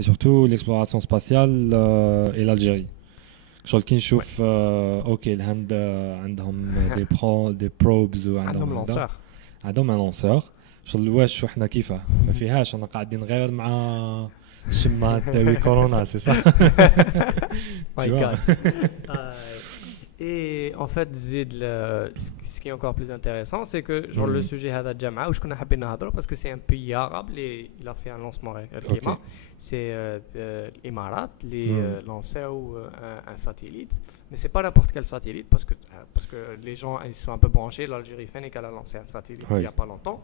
et surtout l'exploration spatiale et l'Algérie. شغل كي Ouais. نشوف اوكي الهند عندهم دي بروبز عندهم وعندهم هكذا lanceur. عندهم ان لونسور شغل واش وحنا كيفاه ما فيهاش انا قاعدين غير مع شمات داوي كورونا سي صح My tu vois God. Et en fait, ce qui est encore plus intéressant, c'est que genre le sujet هذا الجامعة وش كنا حابين نهضروا parce que c'est un pays arabe, il a fait un lancement récemment. C'est l'Émirat, les lanceurs un satellite, mais c'est pas n'importe quel satellite parce que les gens ils sont un peu branchés. L'Algérie fait qu'elle a lancé un satellite il y a pas longtemps.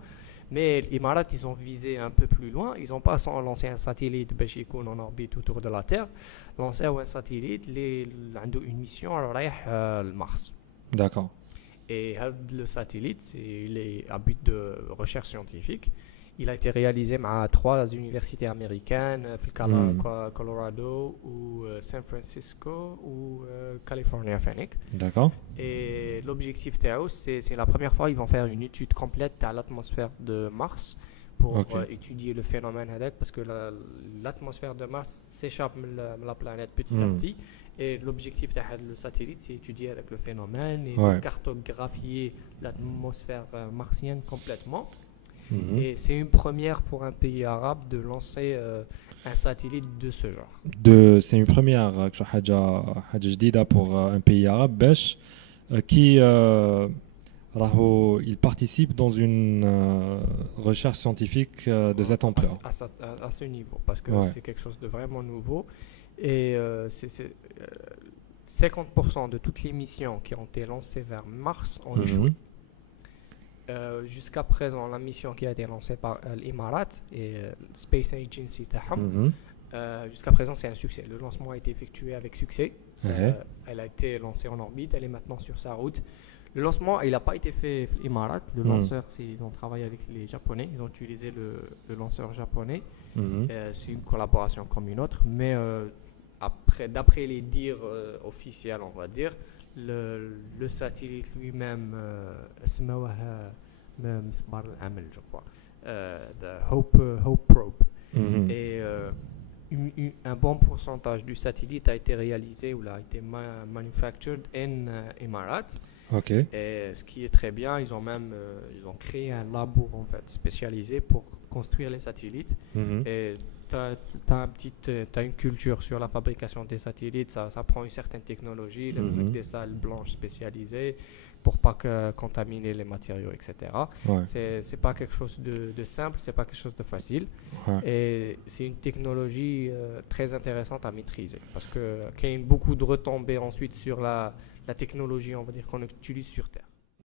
Mais l'Émirat, ils ont visé un peu plus loin. Ils n'ont pas lancé un satellite en orbite autour de la Terre. Lancé un satellite, ils ont une mission à Mars. d'accord Et le satellite, il est à but de recherche scientifique. Il a été réalisé par 3 universités américaines, Colorado, ou San Francisco, ou California. d'accord Et l'objectif TAO, c'est la première fois qu'ils vont faire une étude complète à l'atmosphère de Mars pour étudier le phénomène parce que l'atmosphère de Mars s'échappe de la planète petit à petit. Et l'objectif de le satellite, c'est étudier avec le phénomène et de cartographier l'atmosphère martienne complètement. Et c'est une première pour un pays arabe de lancer un satellite de ce genre. C'est une première حاجة جديدة pour un pays arabe باش qui راهو il participe dans une recherche scientifique de cette ampleur. À ce niveau, parce que c'est quelque chose de vraiment nouveau. Et 50% de toutes les missions qui ont été lancées vers Mars ont échoué. Jusqu'à présent, la mission qui a été lancée par l'Émirat et Space Agency jusqu'à présent, c'est un succès. Le lancement a été effectué avec succès. Elle a été lancée en orbite, elle est maintenant sur sa route. Le lancement, il n'a pas été fait l'Émirat. Le lanceur, ils ont travaillé avec les Japonais. Ils ont utilisé le lanceur japonais. C'est une collaboration comme une autre. Mais d'après les dires officiels, on va dire, le satellite lui-même, je crois, the Hope Probe. Et un bon pourcentage du satellite a été réalisé ou a été manufactured en Émirat. Et ce qui est très bien, ils ont créé un labo en fait spécialisé pour construire les satellites. Et t'as une culture sur la fabrication des satellites, ça prend une certaine technologie, avec des salles blanches spécialisées pour pas contaminer les matériaux, etc. C'est pas quelque chose de simple, c'est pas quelque chose de facile. Et c'est une technologie très intéressante à maîtriser parce qu'il y a beaucoup de retombées ensuite sur la technologie, on va dire, qu'on utilise sur Terre.